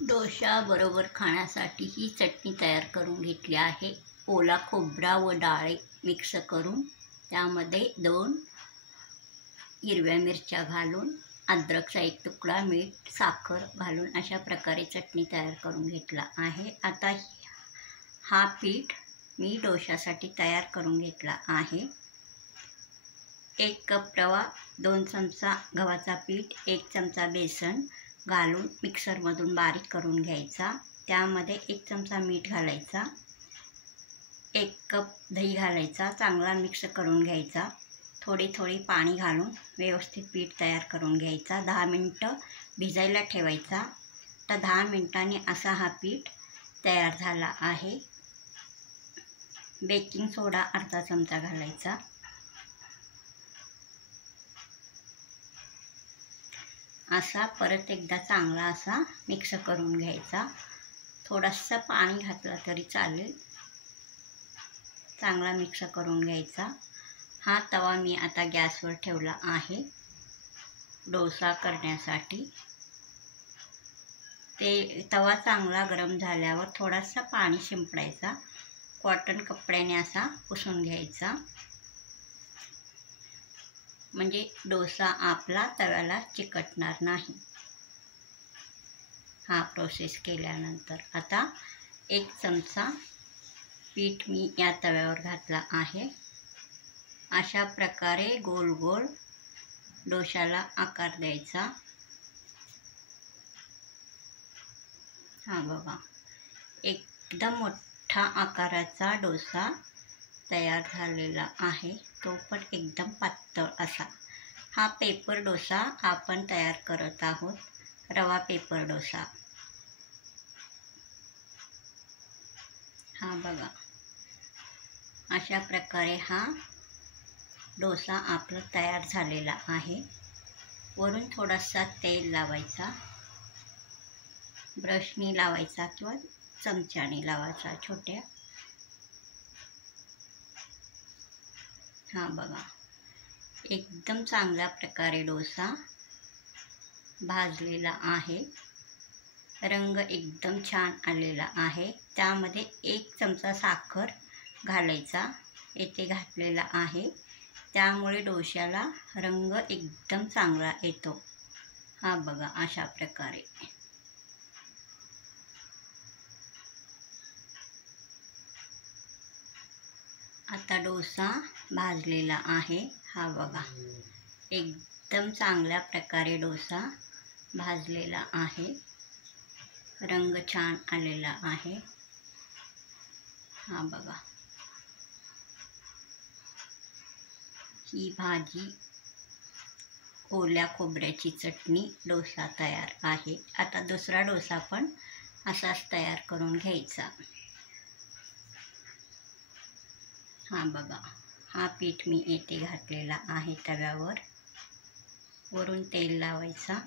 डोसा बरोबर खाण्यासाठी ही चटणी तयार करून घेतली आहे। ओला खोबरा व डाळे मिक्स करून त्यामध्ये 2 हिरव्या मिरच्या घालून अद्रकचा 1 तुकडा, मीठ, साखर घालून अशा प्रकारे चटणी तयार करून घेतला आहे। आता हा पीठ मी डोशासाठी तयार करून घेतला आहे। 1 कप रवा, 2 चमचा गव्हाचा पीठ, 1 चमचा बेसन घालून मिक्सरमधून बारीक करून घ्यायचा। त्यामध्ये 1 चमचा मीठ घालायचा, 1 कप दही घालायचा, चांगला मिक्स करून घ्यायचा। थोडी थोडी पाणी घालून व्यवस्थित पीठ तयार करून घ्यायचा। 10 मिनिटं भिजायला ठेवायचा। तर 10 मिनिटांनी असा हा पीठ तयार झाला आहे। बेकिंग सोडा अर्धा चमचा घालायचा। असा परत एकदा चांगला असा मिक्स करून घ्यायचा। थोडंसं पाणी घातलं तरी चालेल। चांगला मिक्स करून घ्यायचा। हा तवा मी आता गॅसवर ठेवला आहे डोसा करण्यासाठी। ते तवा चांगला गरम झाल्यावर थोडासा पाणी शिंपडायचा, कॉटन कपड्याने असा पुसून घ्यायचा, म्हणजे डोसा आपला तव्याला चिकटणार नाही। हा प्रोसेस केल्यानंतर आता 1 चमचा पीठ मी या तव्यावर घातला आहे। अशा प्रकारे गोल गोल डोशाला आकार द्यायचा। हा बघा, एकदम मोठा आकाराचा डोसा तयार झालेला आहे। तो पण एकदम पातळ असा। हा पेपर डोसा आपण तयार करत आहोत, रवा पेपर डोसा। हा बघा, अशा प्रकारे हा डोसा आपला तयार झालेला आहे। वरून थोडासा तेल लावायचा, ब्रशनी लावायचा किंवा चमच्याने लावायचा छोट्या। हा बघा, एकदम चांगल्या प्रकारे डोसा भाजलेला आहे। रंग एकदम छान आलेला आहे। त्यामध्ये 1 चमचा साखर घालायचा, येथे घातलेला आहे। त्यामुळे डोशाला रंग एकदम चांगला येतो। हा बघा, अशा प्रकारे आता डोसा भाजलेला आहे। हा बघा, एकदम चांगल्या प्रकारे डोसा भाजलेला आहे। रंग छान आलेला आहे। हा बघा, ही भाजी ओल्या खोबऱ्याची चटणी डोसा तयार आहे। आता दुसरा डोसा पण असाच तयार करून घ्यायचा। हा बघा, हा पीठ मी येथे घातलेला आहे तव्यावर। वरून तेल लावायचा,